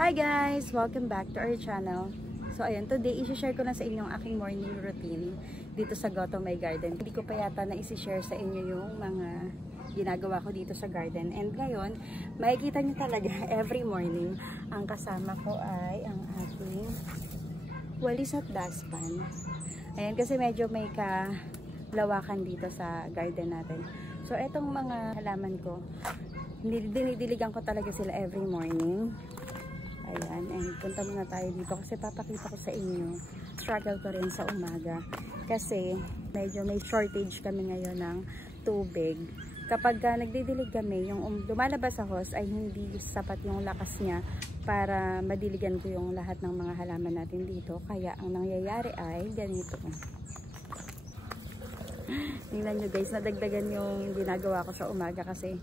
Hi guys! Welcome back to our channel. So ayun, today isi-share ko lang sa inyo ang aking morning routine dito sa Goto My Garden. Hindi ko pa yata na isi-share sa inyo yung mga ginagawa ko dito sa garden. And ngayon, makikita nyo talaga every morning, ang kasama ko ay ang aking walis at dustpan. Ayan, kasi medyo may kalawakan dito sa garden natin. So etong mga halaman ko, dinidiligan ko talaga sila every morning. Ayan, and punta muna tayo dito kasi papakita ko sa inyo, struggle ko rin sa umaga kasi medyo may shortage kami ngayon ng tubig. Kapag nagdidilig kami, yung lumalabas sa hose ay hindi sapat yung lakas niya para madiligan ko yung lahat ng mga halaman natin dito. Kaya ang nangyayari ay ganito. Tingnan nyo guys, nadagdagan yung ginagawa ko sa umaga kasi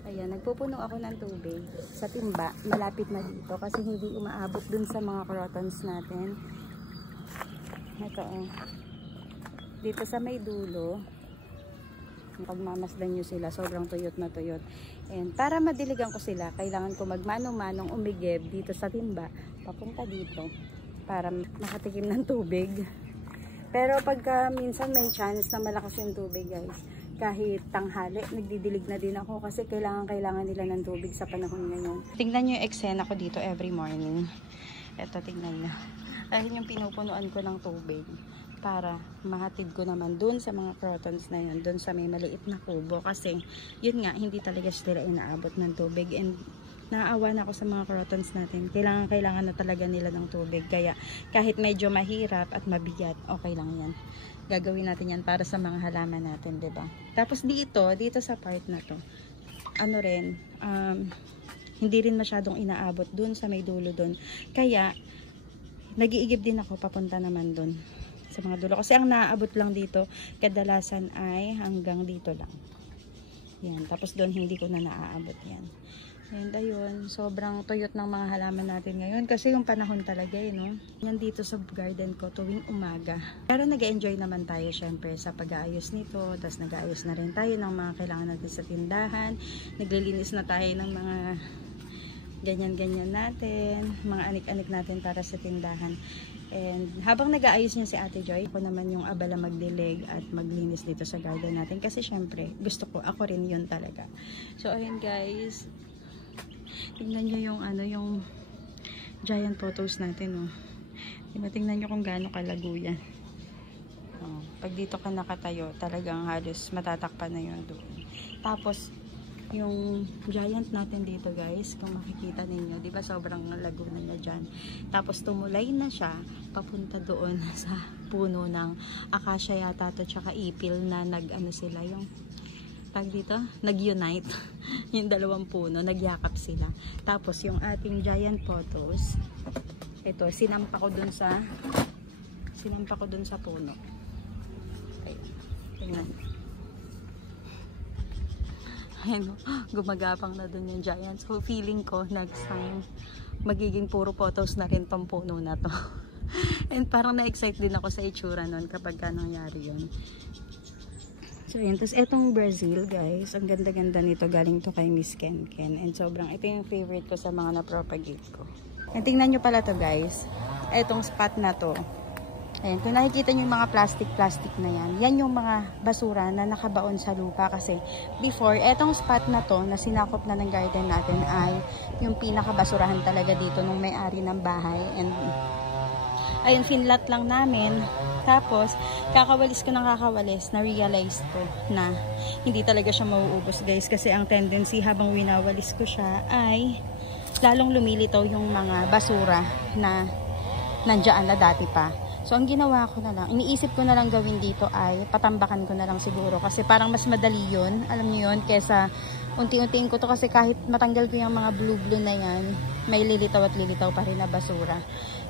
ayan, nagpupuno ako ng tubig sa timba, malapit na dito kasi hindi umaabot dun sa mga crotons natin. Ito dito sa may dulo, pagmamasdan nyo sila, sobrang tuyot na tuyot. And para madiligan ko sila, kailangan ko magmanong-manong umigib dito sa timba, papunta dito para makatikim ng tubig. Pero pagka minsan may chance na malakas yung tubig guys, kahit tanghali, nagdidilig na din ako kasi kailangan nila ng tubig sa panahon ngayon. Tingnan nyo yung eksena ko dito every morning. Ito, tingnan nyo. Dahil yung pinupunuan ko ng tubig para mahatid ko naman dun sa mga crotons na yun, dun sa may maliit na kubo. Kasi yun nga, hindi talaga sila inaabot ng tubig. And naaawa na ako sa mga crotons natin. Kailangan na talaga nila ng tubig. Kaya kahit medyo mahirap at mabigat, okay lang yan. Gagawin natin yan para sa mga halaman natin, 'di ba? Tapos dito sa part na to, ano rin, hindi rin masyadong inaabot dun sa may dulo dun. Kaya nag-iigib din ako papunta naman dun sa mga dulo. Kasi ang naaabot lang dito, kadalasan ay hanggang dito lang. Yan, tapos dun hindi ko na naaabot yan. And ayun, sobrang tuyot ng mga halaman natin ngayon kasi yung panahon talaga no? Yan dito sa garden ko tuwing umaga. Pero nag-enjoy naman tayo syempre sa pag-aayos nito. Tapos nag-aayos na rin tayo ng mga kailangan natin sa tindahan. Naglilinis na tayo ng mga ganyan-ganyan natin. Mga anik-anik natin para sa tindahan. And habang nag-aayos niya si Ate Joy, ako naman yung abala magdilig at maglinis dito sa garden natin. Kasi syempre, gusto ko, ako rin yun talaga. So ayun guys, tingnan nyo yung yung giant photos natin diba, tingnan nyo kung gaano kalago yan. Pag dito ka nakatayo talagang halos matatakpan na yun doon. Tapos yung giant natin dito guys, kung makikita ninyo, diba sobrang lago na niya dyan. Tapos tumulay na siya papunta doon sa puno ng acacia yata to, tsaka ipil na sila yung tag dito, nag-unite yung dalawang puno, nagyakap sila. Tapos yung ating giant photos, ito, sinampa ko dun sa puno. Okay. Tingnan. Ayun, gumagapang na dun yung giant. So feeling ko next time magiging puro photos na rin tong puno na to. And parang na-excite din ako sa itsura nun kapag nangyari yun. So yun, tapos etong Brazil guys, ang ganda-ganda nito, galing to kay Miss Ken Ken. And sobrang, ito yung favorite ko sa mga na-propagate ko. And tingnan nyo pala to guys, etong spot na to. Ayan, kung nakikita nyo yung mga plastic na yan yung mga basura na nakabaon sa lupa. Kasi before, etong spot na to, na sinakop na ng garden natin ay yung pinakabasurahan talaga dito nung may-ari ng bahay. And ayun, finlat lang namin. Tapos, kakawalis ko ng kakawalis, na-realize ko na hindi talaga siya mauubos guys. Kasi ang tendency habang winawalis ko siya ay lalong lumilitaw yung mga basura na nandiyan na dati pa. So, ang ginawa ko na lang, iniisip ko na lang gawin dito ay patambakan ko na lang siguro. Kasi parang mas madali yun, alam niyo yun, kesa unti-untiin ko to. Kasi kahit matanggal ko yung mga blue-blue na yan, may lilitaw at lilitaw pa rin na basura.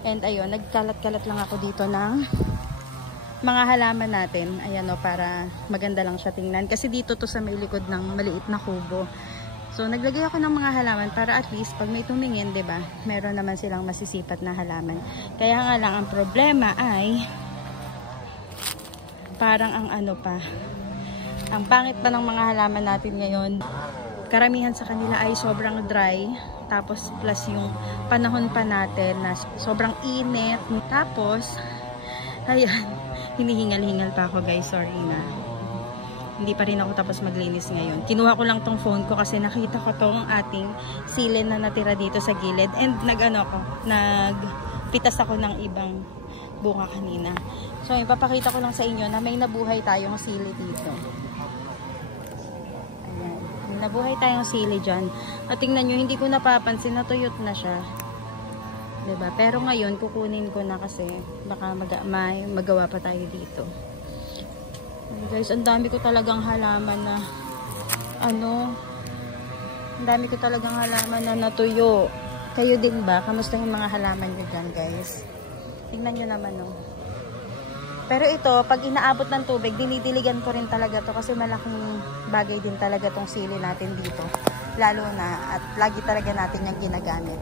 And ayun, nagkalat-kalat lang ako dito ng mga halaman natin. Ayan para maganda lang siya tingnan. Kasi dito to sa may likod ng maliit na kubo. So, naglagay ako ng mga halaman para at least pag may tumingin, 'di ba? Meron naman silang masisipat na halaman. Kaya nga lang ang problema ay parang ang ang pangit pa ng mga halaman natin ngayon. Karamihan sa kanila ay sobrang dry. Tapos plus yung panahon pa natin na sobrang init. Tapos, ayan, hinihingal-hingal pa ako guys, sorry na. Hindi pa rin ako tapos maglinis ngayon. Kinuha ko lang tong phone ko kasi nakita ko tong ating sili na natira dito sa gilid. And nagpitas ako ng ibang bunga kanina. So, ipapakita ko lang sa inyo na may nabuhay tayong sili dito. Ayan. May nabuhay tayong sili dyan. At tingnan nyo, hindi ko napapansin na tuyot na siya. Diba? Pero ngayon, kukunin ko na kasi baka may magawa pa tayo dito. Guys, ang dami ko talagang halaman na ang dami ko talagang halaman na natuyo. Kayo din ba? Kamusta yung mga halaman nyo dyan, guys? Tingnan nyo naman, no? Pero ito, pag inaabot ng tubig, dinidiligan ko rin talaga to kasi malaking bagay din talaga tong sili natin dito. Lalo na, at lagi talaga natin yung ginagamit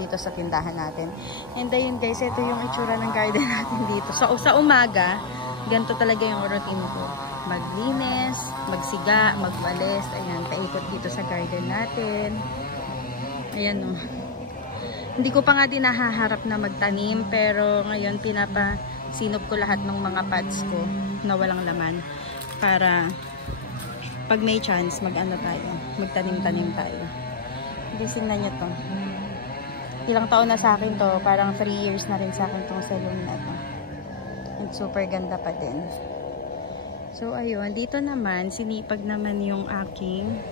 dito sa tindahan natin. And ayun guys, ito yung itsura ng garden natin dito. Sa umaga, ganito talaga yung routine ko. Maglinis, magsiga, magwalis, ayan, paikot dito sa garden natin. Ayan o. Hindi ko pa nga din nahaharap na magtanim, pero ngayon pinapasinop ko lahat ng mga pots ko na walang laman. Para pag may chance, magtanim-tanim tayo. Gising na nyo to. Ilang taon na sa akin to, parang 3 years na rin sa akin tong salon na to. And super ganda pa din. So, ayun. Dito naman, sinipag naman yung aking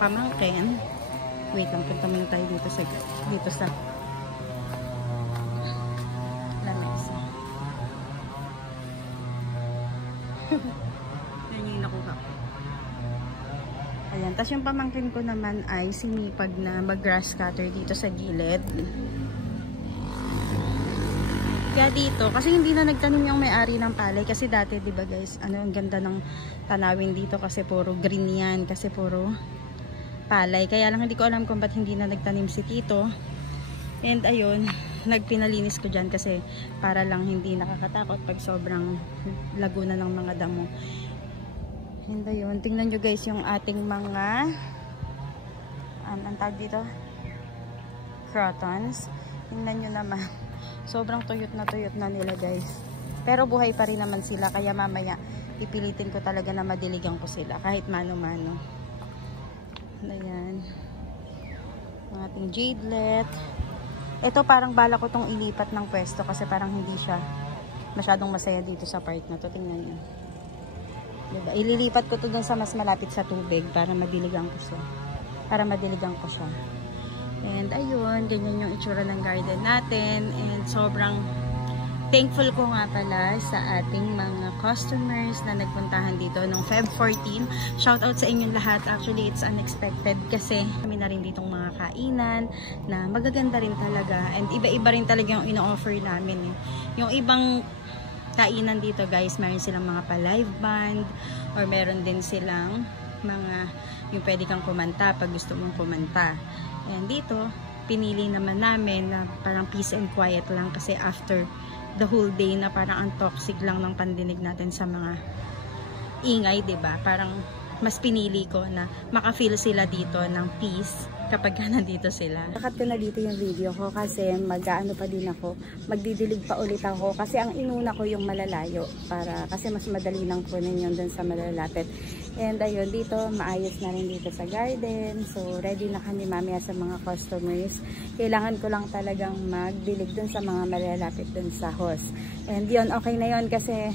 pamangkin. Wait lang, punta muna tayo dito sa lamesa. Yan yung nakuha ko. Ayan. Tapos yung pamangkin ko naman ay sinipag na mag-grass cutter dito sa gilid. Kaya dito, kasi hindi na nagtanim yung may-ari ng palay. Kasi dati, di ba guys, ang ganda ng tanawin dito kasi puro green yan. Kasi puro palay. Kaya lang hindi ko alam kung ba't hindi na nagtanim si Tito. And ayun, nagpinalinis ko dyan kasi para lang hindi nakakatakot pag sobrang laguna ng mga damo. And ayun, tingnan nyo guys yung ating mga ang tawag dito? Crotons. Tingnan nyo naman. Sobrang tuyot na nila guys. Pero buhay pa rin naman sila. Kaya mamaya ipilitin ko talaga na madiligan ko sila. Kahit mano-mano. Ayan. Ang ating jadelet. Ito parang bala ko tong ilipat ng pwesto. Kasi parang hindi siya masyadong masaya dito sa part na to. Tingnan nyo. Diba? Ililipat ko to dun sa mas malapit sa tubig. Para madiligan ko siya. And ayun, ganyan yung itsura ng garden natin. And sobrang thankful ko nga pala sa ating mga customers na nagpuntahan dito nung Feb 14. Shoutout sa inyong lahat. Actually, it's unexpected kasi kami na rin ditong mga kainan na magaganda rin talaga. And iba-iba rin talaga yung ino-offer namin. Yung ibang kainan dito guys, meron silang mga pa-live band or meron din silang mga yung pwede kang kumanta pag gusto mong kumanta. And dito, pinili naman namin na parang peace and quiet lang kasi after the whole day na parang ang toxic lang ng pandinig natin sa mga ingay, 'di ba? Parang mas pinili ko na maka-feel sila dito ng peace kapag nandito sila. Nakat ko na dito yung video ko kasi mag-aano pa din ako, magdidilig pa ulit ako kasi ang inuna ko yung malalayo kasi mas madali lang kunin yun dun sa malalapit. And ayun, dito maayos na rin dito sa garden. So ready na kami mamaya sa mga customers. Kailangan ko lang talagang magdilig dun sa mga malalapit dun sa hose. And yun, okay na yun kasi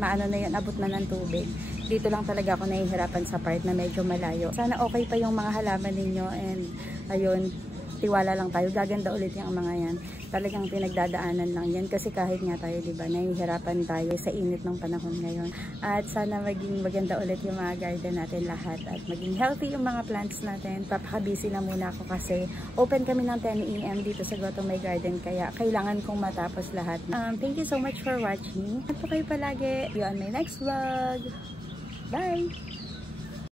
maano na yun, abot na ng tubig. Dito lang talaga ako nahihirapan sa part na medyo malayo. Sana okay pa yung mga halaman ninyo and ayun, tiwala lang tayo. Gaganda ulit yung mga yan. Talagang pinagdadaanan lang yan kasi kahit nga tayo, diba, nahihirapan tayo sa init ng panahon ngayon. At sana maging maganda ulit yung mga garden natin lahat at maging healthy yung mga plants natin. Papaka-busy na muna ako kasi open kami ng 10 AM dito sa Grotto My Garden kaya kailangan kong matapos lahat. Thank you so much for watching. At po kayo palagi. See you on my next vlog. Bye!